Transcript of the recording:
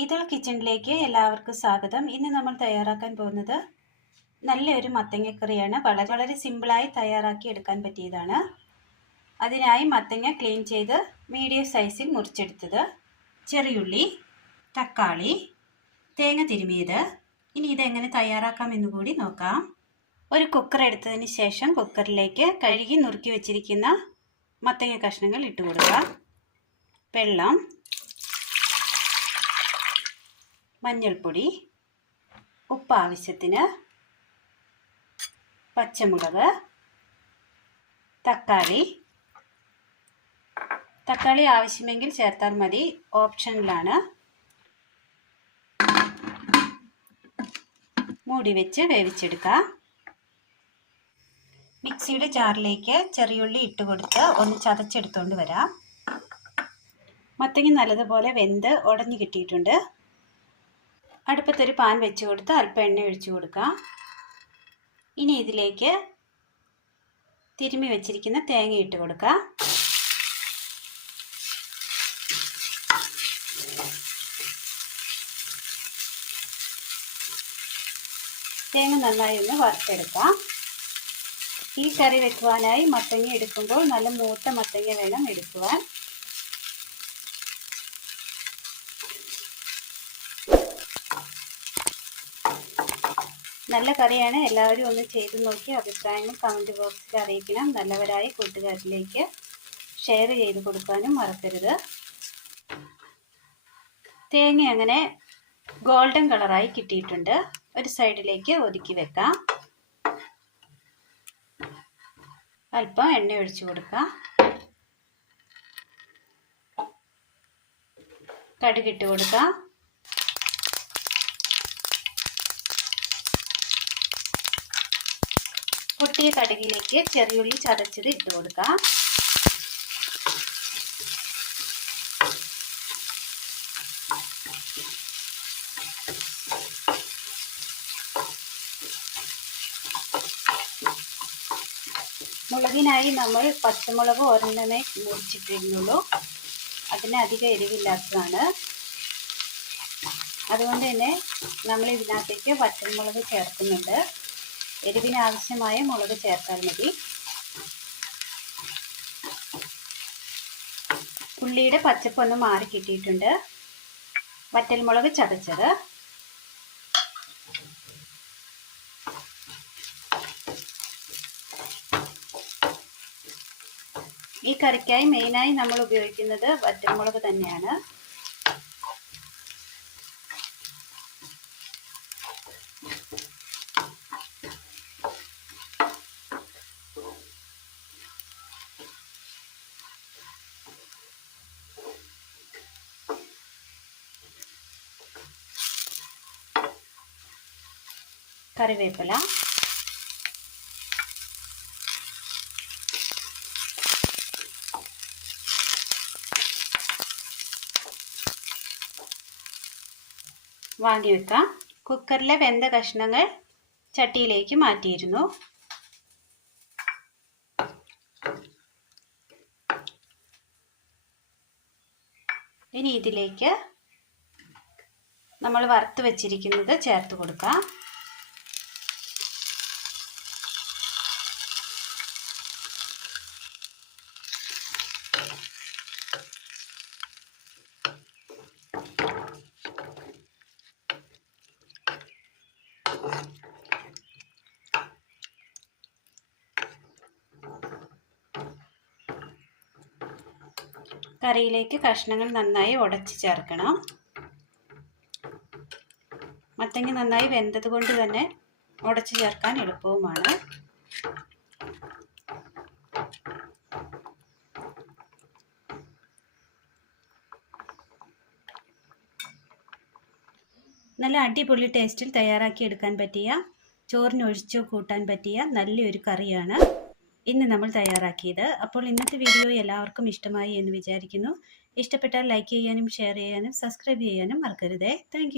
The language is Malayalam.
ഈതൾ കിച്ചണിലേക്ക് എല്ലാവർക്കും സ്വാഗതം. ഇന്ന് നമ്മൾ തയ്യാറാക്കാൻ പോകുന്നത് നല്ലൊരു മത്തങ്ങക്കറിയാണ്. വളരെ വളരെ സിമ്പിളായി തയ്യാറാക്കി എടുക്കാൻ പറ്റിയതാണ്. അതിനായി മത്തങ്ങ ക്ലീൻ ചെയ്ത് മീഡിയം സൈസിൽ മുറിച്ചെടുത്തത് ചെറിയുള്ളി തക്കാളി തേങ്ങ തിരുമിയത്. ഇനി ഇതെങ്ങനെ തയ്യാറാക്കാമെന്ന് കൂടി നോക്കാം. ഒരു കുക്കർ എടുത്തതിന് ശേഷം കുക്കറിലേക്ക് കഴുകി നുറുക്കി വെച്ചിരിക്കുന്ന മത്തങ്ങ കഷ്ണങ്ങൾ ഇട്ട് കൊടുക്കുക വെള്ളം മഞ്ഞൾപ്പൊടി ഉപ്പ് ആവശ്യത്തിന് പച്ചമുളക് തക്കാളി. തക്കാളി ആവശ്യമെങ്കിൽ ചേർത്താൽ മതി. ഓപ്ഷനിലാണ്. മൂടി വെച്ച് വേവിച്ചെടുക്കാം മിക്സിയുടെ ജാറിലേക്ക് ചെറിയുള്ളി ഇട്ട് കൊടുത്ത് ഒന്ന് ചതച്ചെടുത്തുകൊണ്ട് വരാം. മത്തങ്ങ നല്ലതുപോലെ വെന്ത് ഉടഞ്ഞു കിട്ടിയിട്ടുണ്ട്. അടുപ്പത്തൊരു പാൻ വെച്ച് കൊടുത്ത് അല്പം എണ്ണ ഒഴിച്ചു കൊടുക്കാം ഇനി ഇതിലേക്ക് തിരുമ്മി വെച്ചിരിക്കുന്ന തേങ്ങ ഇട്ട് കൊടുക്കാം തേങ്ങ നന്നായി ഒന്ന് വറുത്തെടുക്കാം ഈ കറി വെക്കുവാനായി മത്തങ്ങ എടുക്കുമ്പോൾ നല്ല മൂത്ത മത്തങ്ങ വേണം എടുക്കുവാൻ. നല്ല കറിയാണ്. എല്ലാവരും ഒന്ന് ചെയ്ത് നോക്കി അഭിപ്രായങ്ങൾ കമന്റ് ബോക്സിൽ അറിയിക്കണം. നല്ലവരായ കൂട്ടുകാരിലേക്ക് ഷെയർ ചെയ്ത് കൊടുക്കാനും മറക്കരുത്. തേങ്ങ അങ്ങനെ ഗോൾഡൻ കളറായി കിട്ടിയിട്ടുണ്ട്. ഒരു സൈഡിലേക്ക് ഒതുക്കി വെക്കാം. അല്പം എണ്ണ ഒഴിച്ചു കൊടുക്കാം. കടുകിട്ട് കൊടുക്കാം. പൊട്ടിയ കടുകിലേക്ക് ചെറിയുള്ളി ചതച്ചത് ഇട്ട് കൊടുക്കാം. മുളകിനായി നമ്മൾ പച്ചമുളക് ഒരെണ്ണമേ മുറിച്ചിട്ടിരുന്നുള്ളൂ അതിന് അധികം എരിവില്ലാത്തതാണ്. അതുകൊണ്ട് തന്നെ നമ്മൾ ഇതിനകത്തേക്ക് പച്ചമുളക് ചേർക്കുന്നുണ്ട്. എരിവിന് ആവശ്യമായ മുളക് ചേർത്താൽ മതി. ഉള്ളിയുടെ പച്ചപ്പൊന്ന് മാറി കിട്ടിയിട്ടുണ്ട്. വറ്റൽമുളക് ചതച്ചത്. ഈ കറിക്കായി മെയിനായി നമ്മൾ ഉപയോഗിക്കുന്നത് വറ്റൽമുളക് തന്നെയാണ്. കറിവേപ്പില. വാങ്ങി വെക്കാം കുക്കറിലെ വെന്ത കഷ്ണങ്ങൾ ചട്ടിയിലേക്ക് മാറ്റിയിരുന്നു. ഇനി ഇതിലേക്ക് നമ്മൾ വറുത്ത് വെച്ചിരിക്കുന്നത് ചേർത്ത് കൊടുക്കാം. കറിയിലേക്ക് കഷ്ണങ്ങൾ നന്നായി ഉടച്ച് ചേർക്കണം. മത്തങ്ങ നന്നായി വെന്തത് കൊണ്ട് തന്നെ ഉടച്ച് ചേർക്കാൻ എളുപ്പവുമാണ്. നല്ല അടിപൊളി ടേസ്റ്റിൽ തയ്യാറാക്കി എടുക്കാൻ പറ്റിയ ചോറിന് ഒഴിച്ചു കൂട്ടാൻ പറ്റിയ നല്ലൊരു കറിയാണ്. ഇന്ന് നമ്മൾ തയ്യാറാക്കിയത്. അപ്പോൾ ഇന്നത്തെ വീഡിയോ എല്ലാവർക്കും ഇഷ്ടമായി എന്ന് വിചാരിക്കുന്നു. ഇഷ്ടപ്പെട്ടാൽ ലൈക്ക് ചെയ്യാനും ഷെയർ ചെയ്യാനും സബ്സ്ക്രൈബ് ചെയ്യാനും മറക്കരുതേ. താങ്ക്